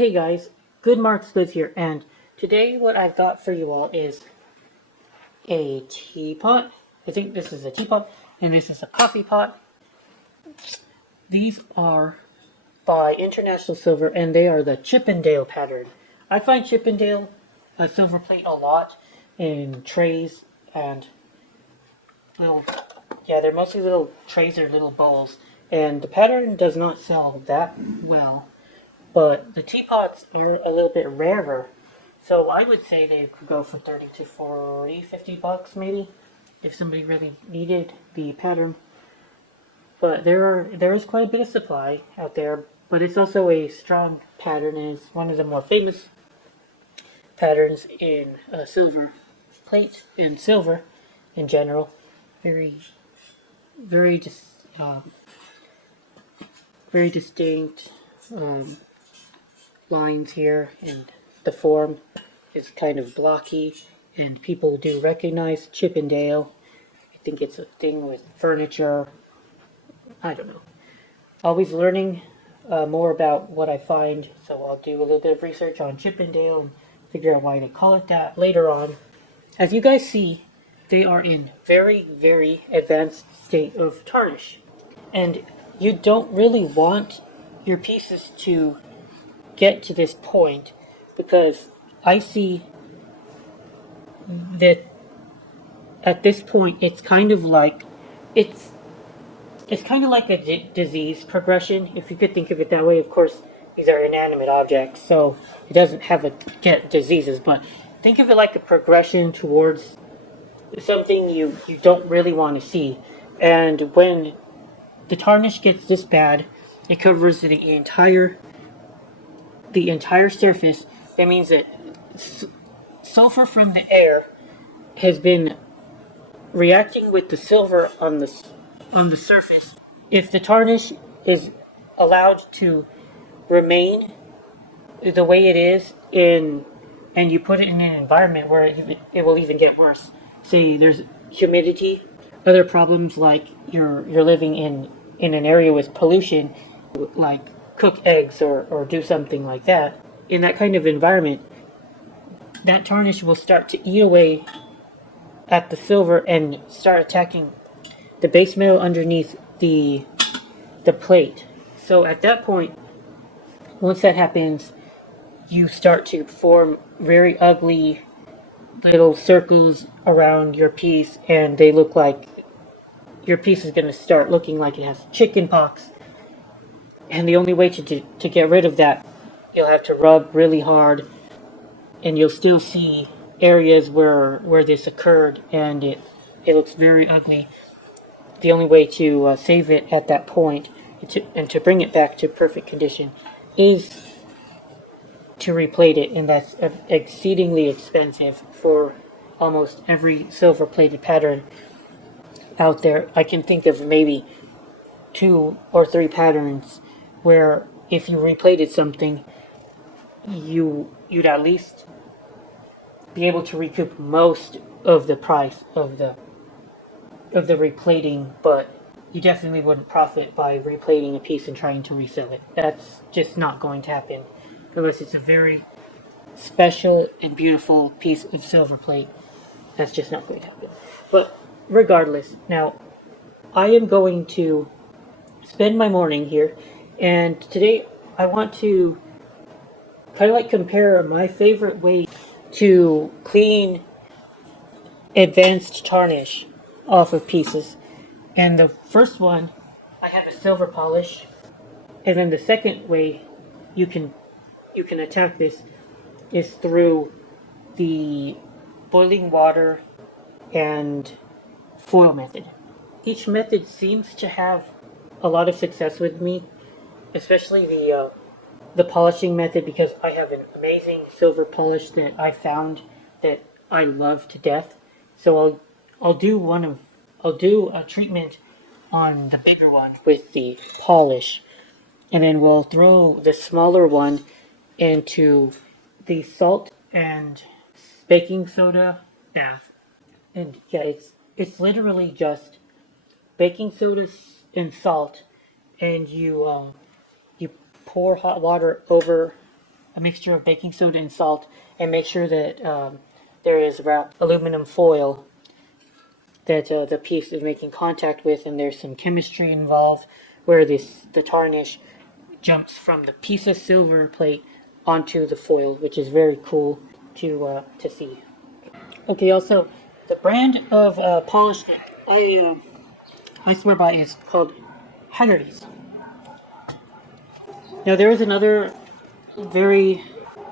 Hey guys, Good Marks Goods here, and today what I've got for you all is a teapot. I think this is a teapot, and this is a coffee pot. These are by International Silver, and they are the Chippendale pattern. I find Chippendale Silverplate a lot in trays, and little, they're mostly little trays or little bowls, and the pattern does not sell that well. But the teapots are a little bit rarer. So I would say they could go for 30 to 40, 50 bucks maybe, if somebody really needed the pattern. But there is quite a bit of supply out there, but it's also a strong pattern, and it's one of the more famous patterns in silver plate and silver in general. Very, very very distinct lines here, and the form is kind of blocky, and people do recognize Chippendale. I think it's a thing with furniture. I don't know. Always learning more about what I find, so I'll do a little bit of research on Chippendale and figure out why they call it that later on. As you guys see, they are in very, very advanced state of tarnish, and you don't really want your pieces to get to this point, because I see that at this point it's kind of like a disease progression, if you could think of it that way. Of course, these are inanimate objects, so it doesn't have a get diseases, but think of it like a progression towards something you don't really want to see. And when the tarnish gets this bad, it covers the entire surface. That means that sulfur from the air has been reacting with the silver on the surface. If the tarnish is allowed to remain the way it is and you put it in an environment where it will even get worse. Say there's humidity, other problems like you're living in an area with pollution, like cook eggs or do something like that. In that kind of environment, that tarnish will start to eat away at the silver and start attacking the base metal underneath the plate. So at that point, once that happens, you start to form very ugly little circles around your piece, and they look like your piece is going to start looking like it has chicken pox. And the only way to get rid of that, you'll have to rub really hard, and you'll still see areas where this occurred, and it looks very ugly. The only way to save it at that point and to bring it back to perfect condition is to replate it, and that's exceedingly expensive for almost every silver plated pattern out there. I can think of maybe 2 or 3 patterns where if you replated something, you'd at least be able to recoup most of the price of the replating, but you definitely wouldn't profit by replating a piece and trying to resell it. That's just not going to happen unless it's a very special and beautiful piece of silver plate. That's just not going to happen. But regardless, now I am going to spend my morning here, and today I want to kind of like compare my favorite way to clean advanced tarnish off of pieces. And the first one, I have a silver polish, and then the second way you can attack this is through the boiling water and foil method. Each method seems to have a lot of success with me, especially the polishing method, because I have an amazing silver polish that I found that I love to death. So I'll do a treatment on the bigger one with the polish, and then we'll throw the smaller one into the salt and baking soda bath. And yeah, it's literally just baking soda and salt, and you pour hot water over a mixture of baking soda and salt, and make sure that there is wrapped aluminum foil that the piece is making contact with, and there's some chemistry involved where the tarnish jumps from the piece of silver plate onto the foil, which is very cool to see. Okay, also the brand of polish that I swear by is called Haggerty's. Now there is another very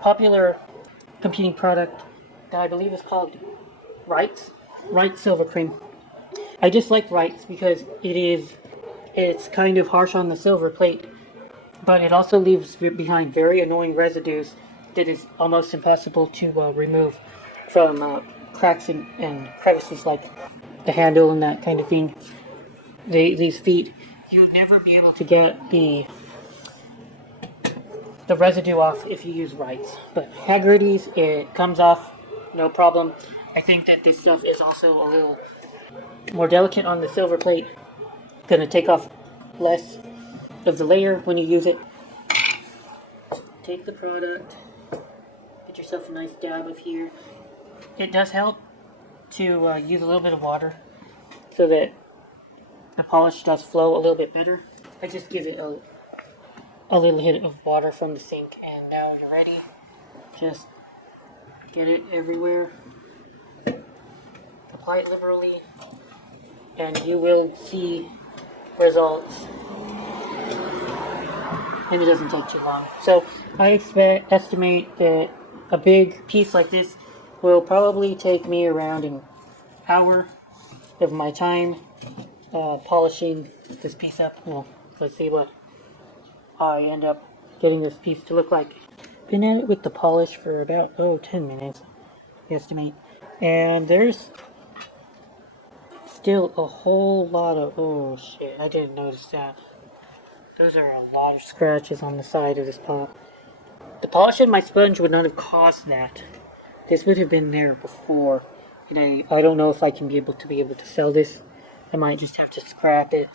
popular competing product that I believe is called Wright's Silver Cream. I just like Wright's because it's kind of harsh on the silver plate, but it also leaves behind very annoying residues that is almost impossible to remove from cracks and crevices like the handle and that kind of thing. These feet, you'll never be able to get the residue off if you use Wright's. But Haggerty's, it comes off no problem. I think that this stuff is also a little more delicate on the silver plate. Gonna take off less of the layer when you use it. Take the product, get yourself a nice dab of here. It does help to use a little bit of water so that the polish does flow a little bit better. I just give it a little hit of water from the sink, and now you're ready. Just get it everywhere. Apply it liberally, and you will see results. And it doesn't take too long. So I estimate that a big piece like this will probably take me around an hour of my time polishing this piece up. Well, let's see what I end up getting this piece to look like. Been at it with the polish for about 10 minutes, I estimate. And there's still a whole lot of, oh shit, I didn't notice that. Those are a lot of scratches on the side of this pot. The polish in my sponge would not have caused that. This would have been there before. And I don't know if I can be able to sell this. I might just have to scrap it.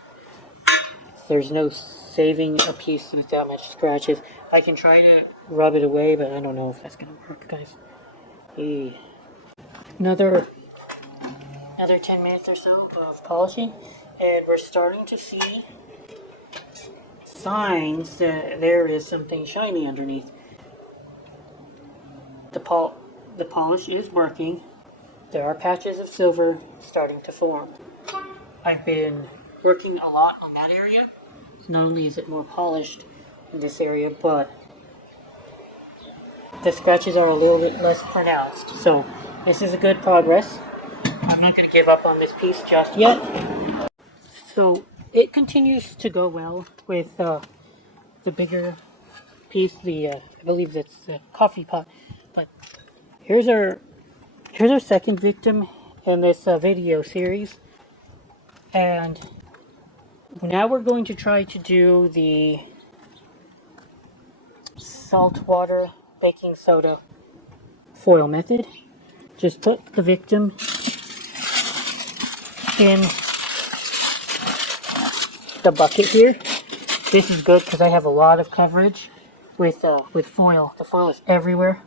There's no saving a piece with that much scratches. I can try to rub it away, but I don't know if that's gonna work, guys. Hey. Another 10 minutes or so of polishing, and we're starting to see signs that there is something shiny underneath. The polish is working. There are patches of silver starting to form. I've been working a lot on that area. Not only is it more polished in this area, but the scratches are a little bit less pronounced. So this is a good progress. I'm not going to give up on this piece just yet. So it continues to go well with the bigger piece, I believe that's the coffee pot. But here's our second victim in this video series, and now we're going to try to do the saltwater baking soda foil method. Just put the victim in the bucket here. This is good because I have a lot of coverage with foil. The foil is everywhere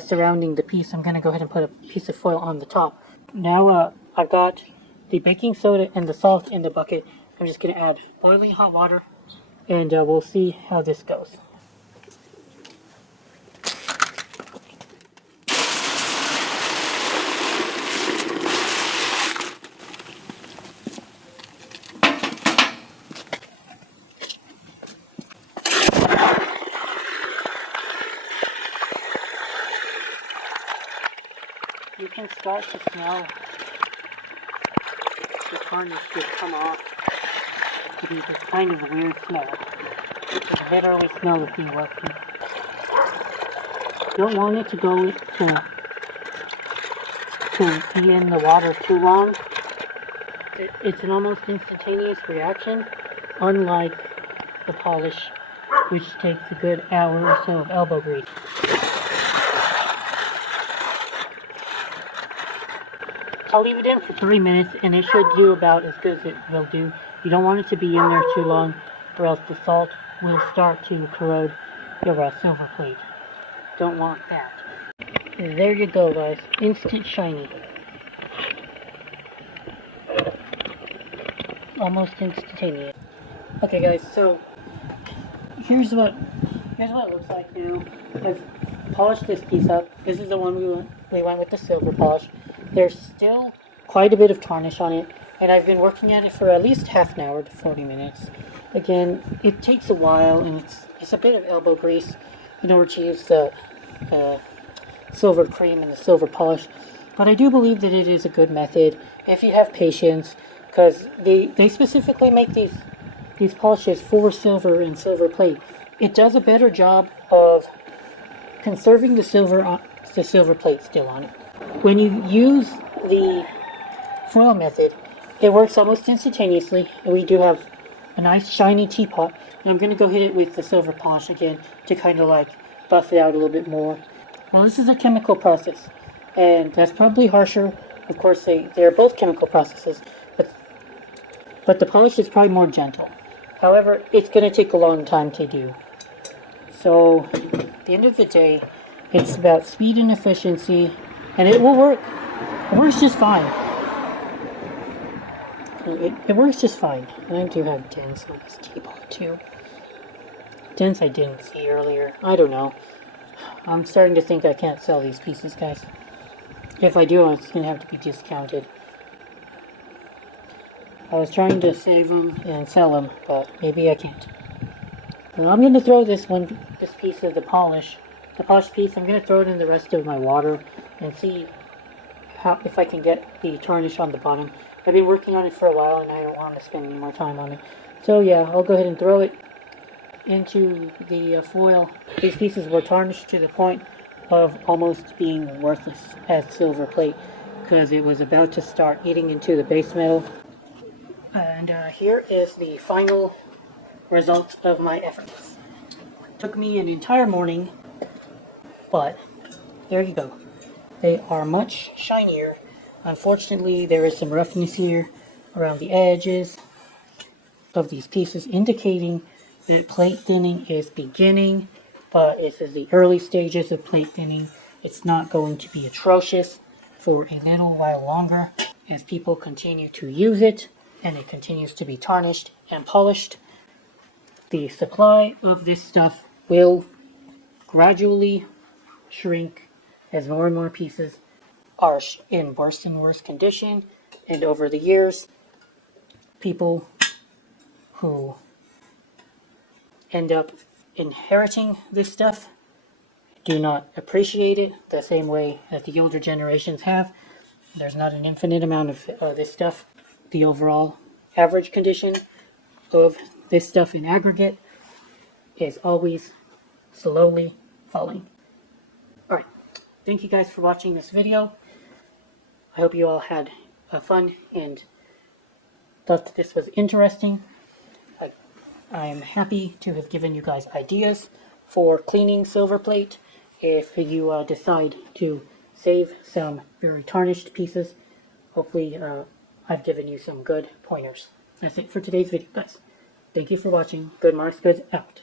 surrounding the piece. I'm going to go ahead and put a piece of foil on the top. Now I've got the baking soda and the salt in the bucket. I'm just going to add boiling hot water, and we'll see how this goes. You can start to smell the tarnish just come off. It is this kind of weird smell. You can literally smell the thing working. You don't want it to go to be in the water too long. It's an almost instantaneous reaction, unlike the polish, which takes a good hour or so of elbow grease. I'll leave it in for 3 minutes, and it should do about as good as it will do. You don't want it to be in there too long, or else the salt will start to corrode your silver plate. don't want that. There you go, guys. Instant shiny. Almost instantaneous. Okay, guys, so here's what it looks like now. I've polished this piece up. This is the one we went with the silver polish. There's still quite a bit of tarnish on it, and I've been working at it for at least half an hour to 40 minutes. Again, it takes a while, and it's a bit of elbow grease in order to use the silver cream and the silver polish. But I do believe that it is a good method if you have patience, because they specifically make these polishes for silver and silver plate. It does a better job of conserving the silver plate still on it. When you use the foil method, it works almost instantaneously, and we do have a nice shiny teapot. And I'm going to go hit it with the silver polish again to kind of like buff it out a little bit more. Well, this is a chemical process, and that's probably harsher. Of course, they're both chemical processes, but the polish is probably more gentle. However, it's going to take a long time to do. So, at the end of the day, it's about speed and efficiency, and it will work. It works just fine. It works just fine. And I do have dents on this teapot too. Dents I didn't see earlier. I don't know. I'm starting to think I can't sell these pieces, guys. If I do, it's going to have to be discounted. I was trying to save them and sell them, but maybe I can't. Well, I'm going to throw this piece of the polish piece, I'm going to throw it in the rest of my water and see if I can get the tarnish on the bottom. I've been working on it for a while and I don't want to spend any more time on it. So yeah, I'll go ahead and throw it into the foil. These pieces were tarnished to the point of almost being worthless as silver plate because it was about to start eating into the base metal. And here is the final result of my efforts. It took me an entire morning, but there you go. They are much shinier. Unfortunately, there is some roughness here around the edges of these pieces, indicating that plate thinning is beginning, but this is the early stages of plate thinning. It's not going to be atrocious for a little while longer as people continue to use it and it continues to be tarnished and polished. The supply of this stuff will gradually shrink as more and more pieces are in worse and worse condition, and over the years, people who end up inheriting this stuff do not appreciate it the same way that the older generations have. There's not an infinite amount of this stuff. The overall average condition of this stuff in aggregate is always slowly falling. Alright, thank you guys for watching this video. I hope you all had fun and thought that this was interesting. I am happy to have given you guys ideas for cleaning silver plate if you decide to save some very tarnished pieces. Hopefully I've given you some good pointers. That's it for today's video, guys. Thank you for watching. Good Marks Goods out.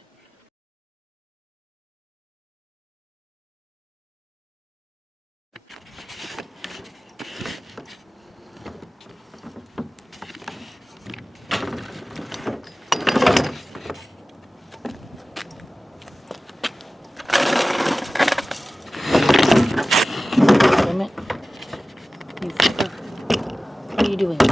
Damn it. You fucker. What are you doing?